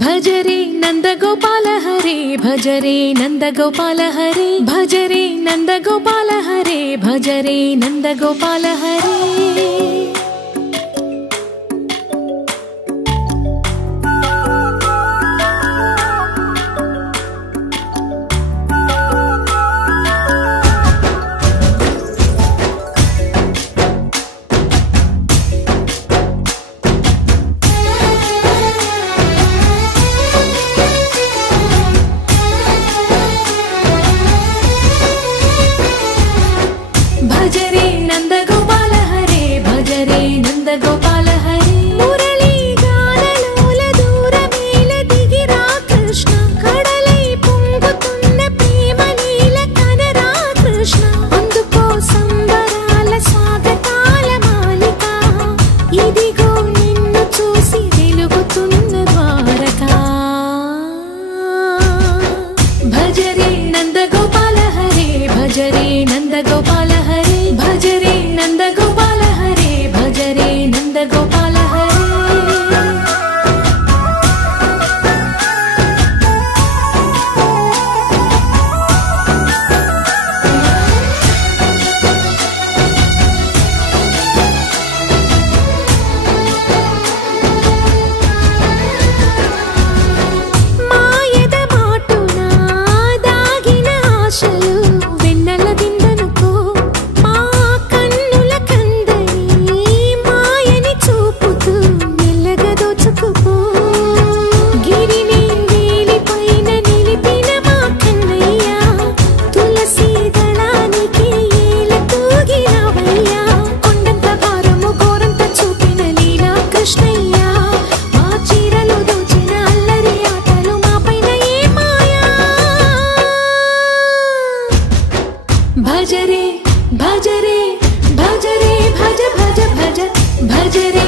भजरे नंदगोपाल हरे भजरे नंदगोपाल हरे भजरे नंदगोपाल हरे भजरे नंदगोपाल हरे भजरे नंदगोपाल हरे भजरे नंदगोपाल हरे मुरली गानलोल दूरमेल दिगिरा कृष्ण कड़लै పొంగుతున్న ప్రేమ నీల కనరా కృష్ణ అందుకో సంబరాల స్వాగతాల మాలిక ఇదిగో నిన్ను చూసి వెలుగుతున్న ద్వారకా భజరే నందగోపాల హరే భజరే నందగోపాల भजरे नंदगोपाल हरे भजरे नंदगोपाल हरे मायद माटुना दागिन आशलु वेन्नెల దిందనుకో भजरे भजरे भजरे भज भज भज भजरे